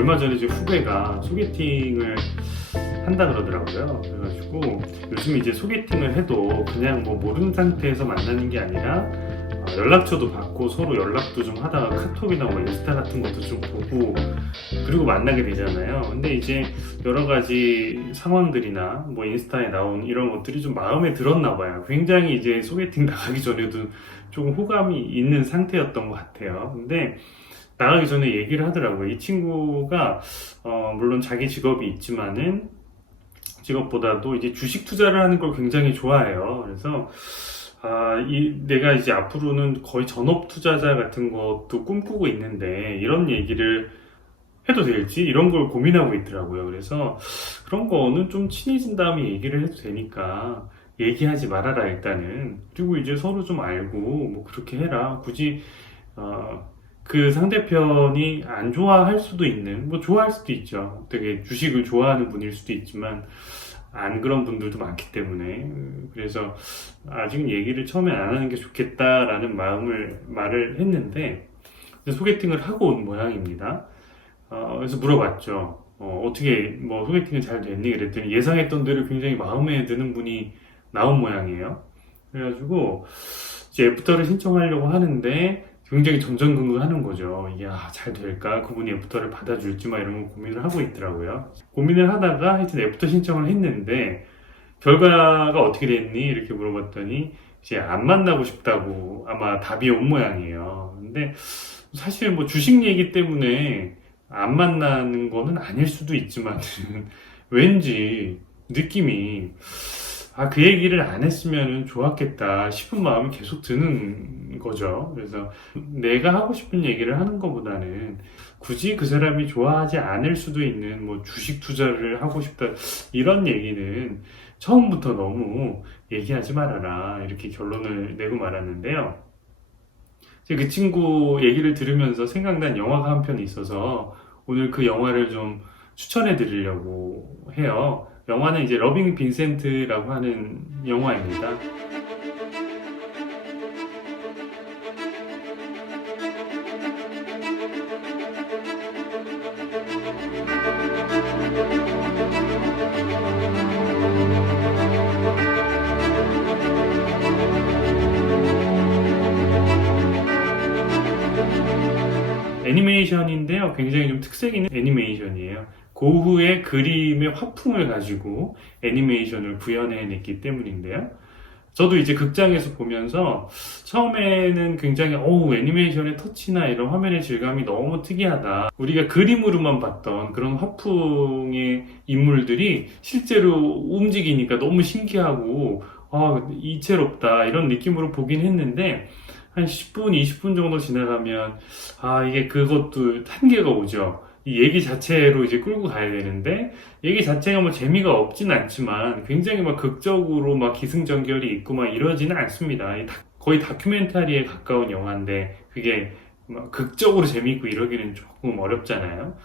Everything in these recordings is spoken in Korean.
얼마 전에 제 후배가 소개팅을 한다 그러더라고요. 그래가지고 요즘 이제 소개팅을 해도 그냥 뭐 모르는 상태에서 만나는 게 아니라 연락처도 받고 서로 연락도 좀 하다가 카톡이나 뭐 인스타 같은 것도 좀 보고 그리고 만나게 되잖아요. 근데 이제 여러 가지 상황들이나 뭐 인스타에 나온 이런 것들이 좀 마음에 들었나 봐요. 굉장히 이제 소개팅 나가기 전에도 조금 호감이 있는 상태였던 것 같아요. 근데 나가기 전에 얘기를 하더라고요. 이 친구가 물론 자기 직업이 있지만은 직업보다도 이제 주식 투자를 하는 걸 굉장히 좋아해요. 그래서 내가 이제 앞으로는 거의 전업 투자자 같은 것도 꿈꾸고 있는데 이런 얘기를 해도 될지 이런 걸 고민하고 있더라고요. 그래서 그런 거는 좀 친해진 다음에 얘기를 해도 되니까 얘기하지 말아라 일단은. 그리고 이제 서로 좀 알고 뭐 그렇게 해라. 굳이 그 상대편이 안 좋아할 수도 있는, 뭐 좋아할 수도 있죠. 되게 주식을 좋아하는 분일 수도 있지만 안 그런 분들도 많기 때문에. 그래서 아직은 얘기를 처음에 안 하는 게 좋겠다라는 말을 했는데 소개팅을 하고 온 모양입니다. 그래서 물어봤죠. 어떻게 뭐 소개팅은 잘 됐니? 그랬더니 예상했던 대로 굉장히 마음에 드는 분이 나온 모양이에요. 그래가지고 이제 애프터를 신청하려고 하는데 굉장히 전전긍긍하는 거죠. 이게 잘 될까? 그분이 애프터를 받아줄지 막 이런 거 고민을 하고 있더라고요. 고민을 하다가 하여튼 애프터 신청을 했는데 결과가 어떻게 됐니? 이렇게 물어봤더니 이제 안 만나고 싶다고 아마 답이 온 모양이에요. 근데 사실 뭐 주식 얘기 때문에 안 만나는 거는 아닐 수도 있지만 왠지 느낌이 그 얘기를 안 했으면 좋았겠다 싶은 마음이 계속 드는 거죠. 그래서 내가 하고 싶은 얘기를 하는 것보다는 굳이 그 사람이 좋아하지 않을 수도 있는 뭐 주식 투자를 하고 싶다 이런 얘기는 처음부터 너무 얘기하지 말아라 이렇게 결론을 내고 말았는데요. 그 친구 얘기를 들으면서 생각난 영화가 한 편 있어서 오늘 그 영화를 좀 추천해 드리려고 해요. 영화는 이제 러빙 빈센트라고 하는 영화입니다. 애니메이션인데요. 굉장히 좀 특색 있는 애니메이션이에요. 고흐의 그림의 화풍을 가지고 애니메이션을 구현해냈기 때문인데요. 저도 이제 극장에서 보면서 처음에는 굉장히 애니메이션의 터치나 이런 화면의 질감이 너무 특이하다. 우리가 그림으로만 봤던 그런 화풍의 인물들이 실제로 움직이니까 너무 신기하고 이채롭다 이런 느낌으로 보긴 했는데 한 10분, 20분 정도 지나가면 이게 그것도 한계가 오죠. 이 얘기 자체로 이제 끌고 가야 되는데 얘기 자체가 뭐 재미가 없진 않지만 굉장히 막 극적으로 막 기승전결이 있고 막 이러지는 않습니다. 거의 다큐멘터리에 가까운 영화인데 그게 막 극적으로 재미있고 이러기는 조금 어렵잖아요.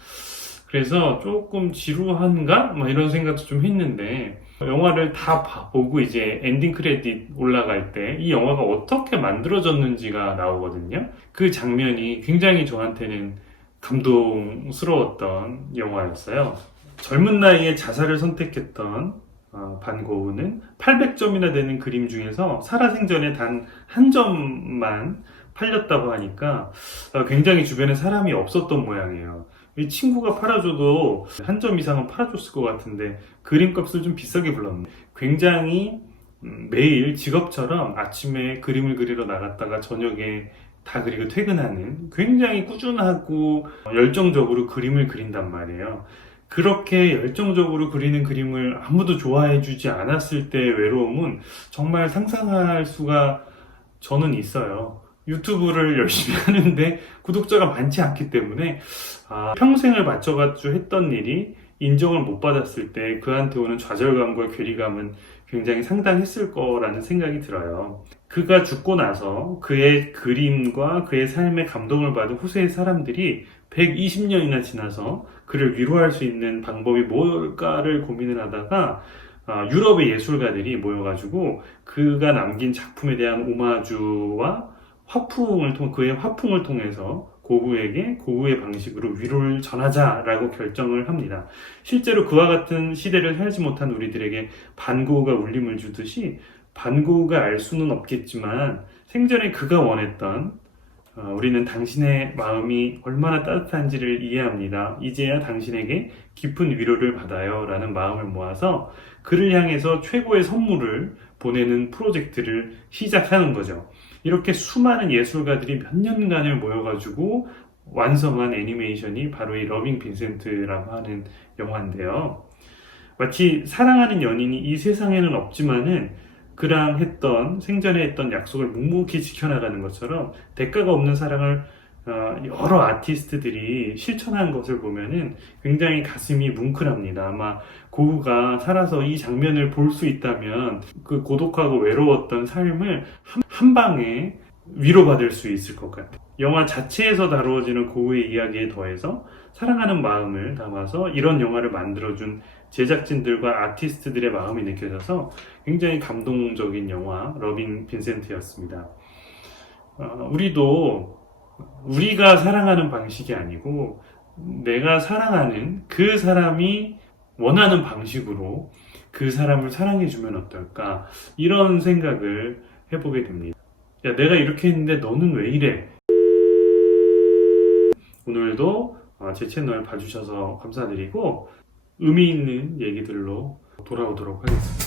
그래서 조금 지루한가? 막 이런 생각도 좀 했는데 영화를 다 보고 이제 엔딩 크레딧 올라갈 때 이 영화가 어떻게 만들어졌는지가 나오거든요. 그 장면이 굉장히 저한테는 감동스러웠던 영화였어요. 젊은 나이에 자살을 선택했던 반 고흐는 800점이나 되는 그림 중에서 살아생전에 단 한 점만 팔렸다고 하니까 굉장히 주변에 사람이 없었던 모양이에요. 이 친구가 팔아줘도 한 점 이상은 팔아줬을 것 같은데 그림값을 좀 비싸게 불렀네. 굉장히 매일 직업처럼 아침에 그림을 그리러 나갔다가 저녁에 다 그리고 퇴근하는 굉장히 꾸준하고 열정적으로 그림을 그린단 말이에요. 그렇게 열정적으로 그리는 그림을 아무도 좋아해주지 않았을 때의 외로움은 정말 상상할 수가 저는 있어요. 유튜브를 열심히 하는데 구독자가 많지 않기 때문에 평생을 바쳐가지고 했던 일이 인정을 못 받았을 때 그한테 오는 좌절감과 괴리감은 굉장히 상당했을 거라는 생각이 들어요. 그가 죽고 나서 그의 그림과 그의 삶에 감동을 받은 후세의 사람들이 120년이나 지나서 그를 위로할 수 있는 방법이 뭘까를 고민을 하다가 유럽의 예술가들이 모여가지고 그가 남긴 작품에 대한 오마주와 그의 화풍을 통해서 고우에게 고우의 방식으로 위로를 전하자라고 결정을 합니다. 실제로 그와 같은 시대를 살지 못한 우리들에게 반고우가 울림을 주듯이 반고우가 알 수는 없겠지만 생전에 그가 원했던 우리는 당신의 마음이 얼마나 따뜻한지를 이해합니다. 이제야 당신에게 깊은 위로를 받아요 라는 마음을 모아서 그를 향해서 최고의 선물을 보내는 프로젝트를 시작하는 거죠. 이렇게 수많은 예술가들이 몇 년간을 모여가지고 완성한 애니메이션이 바로 이 러빙 빈센트라고 하는 영화인데요. 마치 사랑하는 연인이 이 세상에는 없지만은 그랑 생전에 했던 약속을 묵묵히 지켜나가는 것처럼 대가가 없는 사랑을 여러 아티스트들이 실천한 것을 보면은 굉장히 가슴이 뭉클합니다. 아마 고우가 살아서 이 장면을 볼 수 있다면 그 고독하고 외로웠던 삶을 한 방에 위로받을 수 있을 것 같아요. 영화 자체에서 다루어지는 고우의 이야기에 더해서 사랑하는 마음을 담아서 이런 영화를 만들어준 제작진들과 아티스트들의 마음이 느껴져서 굉장히 감동적인 영화 러빙 빈센트였습니다. 우리도 우리가 사랑하는 방식이 아니고 내가 사랑하는 그 사람이 원하는 방식으로 그 사람을 사랑해주면 어떨까 이런 생각을 해보게 됩니다. 야, 내가 이렇게 했는데 너는 왜 이래? 오늘도 제 채널 봐주셔서 감사드리고 의미 있는 얘기들로 돌아오도록 하겠습니다.